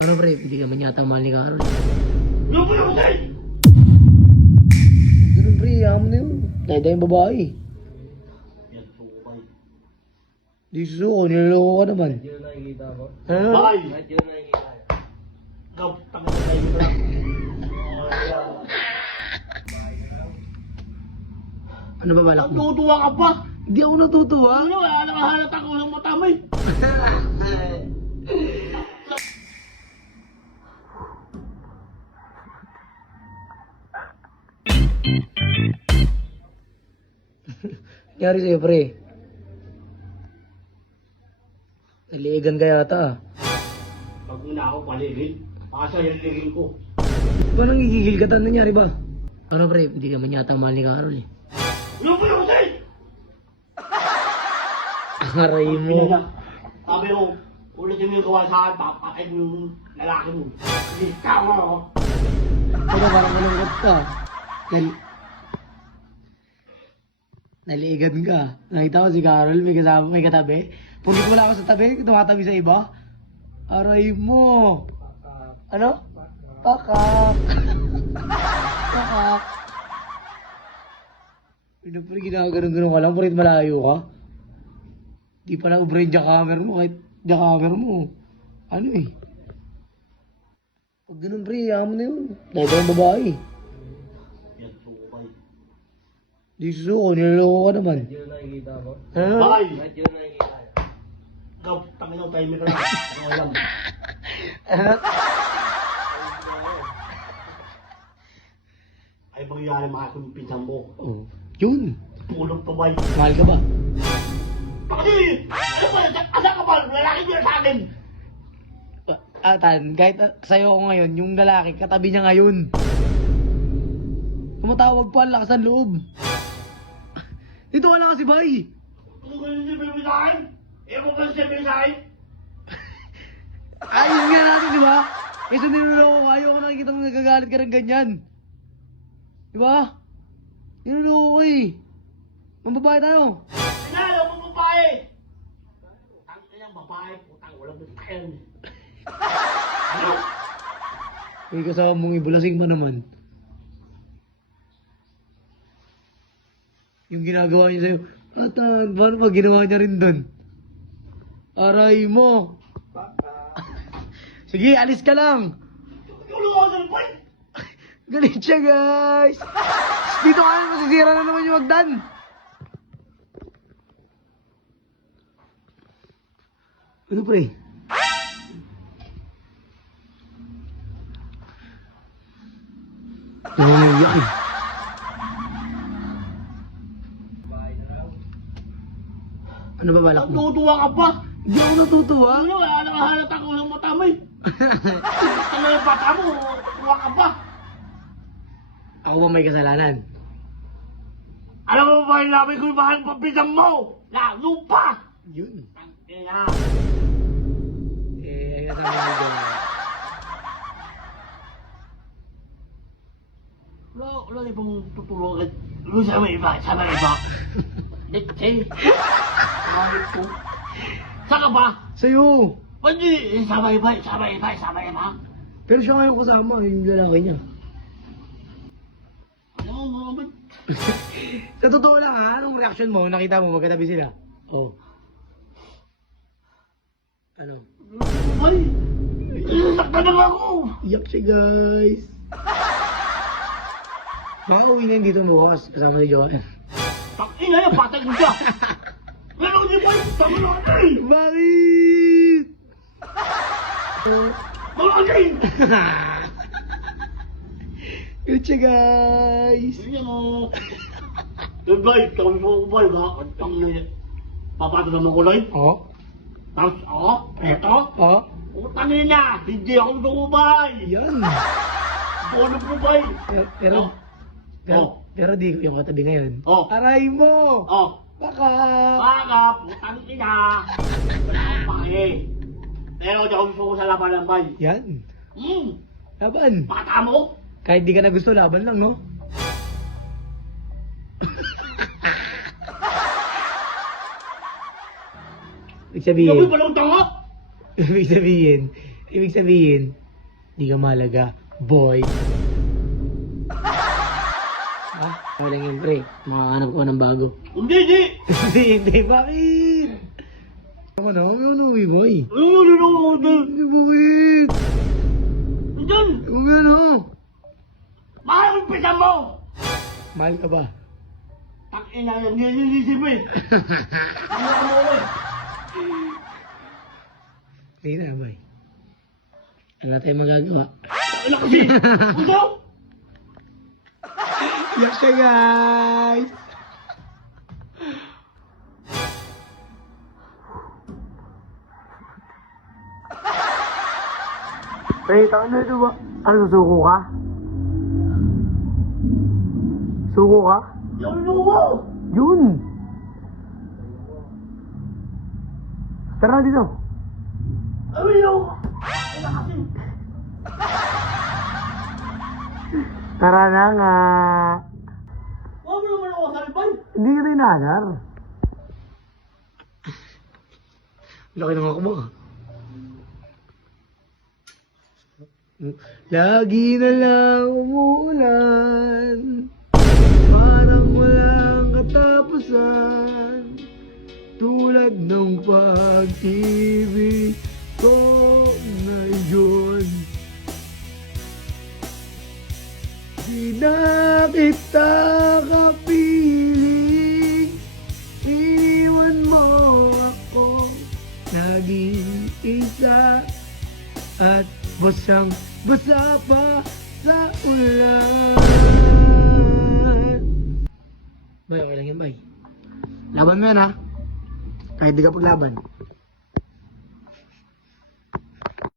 Ano pre, hindi ka man yata mahal ni Carol. Ano ba yung say? Ganun pre, yaman na yun. Dahil yung babae. Yan, sukay. Di susuko, niloloko ka naman. Hindi na nakikita mo? Ano? Bakay! Kahit yun nakikita niya. Ikaw, tangan na tayo mo lang. Ano ba balak mo? Natutuwa ka pa? Hindi ako natutuwa. Ano, wala nakahalata ko lang matamay. Nangyari sa'yo pre. Naliigan ka yata. Pag muna ako paligid, pakasa yung ligin ko. Ba nangigigil ka? Ano nangyari ba? Ano pre, hindi ka man yata mahal ni Carol eh. Ano ba yung say? Aray mo. Sabi ko, ulitin mo yung gawa sa akin, papatay mo yung lalaki mo. Hindi, tama ako. Pero parang malungkot ka. Naliigan ka. Nakita ko si Carol, may kasama, may katabi. Pagkat wala ako sa tabi, tumatabi sa iba. Aray mo. Ano? Pakak. Pakak. Pinapari ginaganon-ganon ka lang, parit malayo ka. Di pala ubrain jackhammer mo, kahit jackhammer mo. Ano eh. Pag ganun pre, yaman na yun. Dahil yung babae. Yan, sukay. Di susuko, niloloko ka naman. Hindi na nakikita mo? Ano? Bakay! Kahit yun nakikita niya. Ikaw, tangin ng timer lang. Ano alam? Ano? Ay, mangyayari mga yung pinsan mo. Oh. Yun. Tulog pa ba? Mahal ka ba? Bakit? Ano ba? Asa ka ba? Lalaki niya sa akin. Atan, kahit sa'yo ako ngayon, yung lalaki, katabi niya ngayon. Tumatawag pa, ang lakas ng loob. Dito wala kasi bay. Ano ba yung sabihin sa akin? Eh, kung ba sabihin sa akin? Ayun nga natin, di ba? Kasi niloloko ka, ayaw ko nakikita mo nagagalit ka ng ganyan. Di ba? Niloloko ko eh. Mambabae tayo. Sinalo mo babae! Putang ina, babae, putang, walang butayan. Ano? May kasama mong ibulasing pa naman. Yung ginagawa niya sa'yo, Atan, paano ba ginawa niya rin doon? Aray mo. Sige, alis ka lang. Tulong ako sa lupay! Galit siya, guys. Dito ka na, masisira na naman yung magdan. Ano pre? Tumamiyak eh. Bahay na lang. Ano ba balak mo? Natutuwa ka pa? Hindi ako natutuwa. Ano, wala nakahalata ko lang matamay. Ano yung bata mo, tuwa ka pa? Ako ba may kasalanan? Alam mo ba yung labi ko yung mahal papisang mo? Na, lupa! Yun. Kaya, Eh, ay kasama mo dyan. wala ibang tutulungan. Ano sa may iba? Sa may iba? Kasi, mahal ko. Saan ka ba? Sa'yo. Pwede, sa may iba, sa may iba, sa may iba. Pero siya ngayon kasama, yung lalaki niya. Ano mo naman? Sa totoo lang ha, anong reaction mo? Nakita mo, magkatabi sila. Oh. Ano? Ay, nasaktan na ako. Iyak siya, guys. Makauwi na yun dito bukas, kasama si Joanne. Takina yan, patay ko siya. Pero hindi po yung tama na natin. Bakit? Malagay! Galit siya, guys. Yan o. Yung bay, kami mo ko bay, ang papato naman ko lang. Oh? Tapos, eto. Oh? Utangin na, hindi ako dumubay. Yan. Bono po bay. Pero di ko yung katabi ngayon. Oh. Aray mo! Oh, Baka! baka, putang ina. Wala akong pake. Pero di ako gusto ko sa laban ng bay. Yan. Laban. Bata mo? Kahit di ka na gusto, laban lang, no? Ibig Sabi sabihin, pa lang tanga. ibig sabihin, Ibig sabihin, di ka mahalaga, boy. Ah, wala lang yun, pre. Makahanap ko ng bago. Hindi! Hindi, bakit? Ako na, huwag mo uwi, boy. Hindi, bakit? Andyan! Huwag mo ano. Mahal ang pisa mo! Mahal ka ba? Takina yan, nililisip mo eh. Ano ka mo eh? Hindi na, boy. Ano tayo magagawa? Takina kasi! Puso! Iyak siya, guys! Pre, taon na ito ba? Ano, susuko ka? Suko ka? Yung lumo! Yun! Tara na dito. Ano yung? Takina kasi! Tara na nga. Huwag mo naman ako salibay! Hindi ka na inaangar. Laki ng ako ba? Lagi na lang umuulan, parang walang katapusan, tulad ng pag-ibig ko ngayon. Di na kita kapiling, iniwan mo ako, naging isa, at basang-basa pa sa ulan. Bay, okay lang yun, bay. Laban mo yan, ha? Kahit di ka paglaban.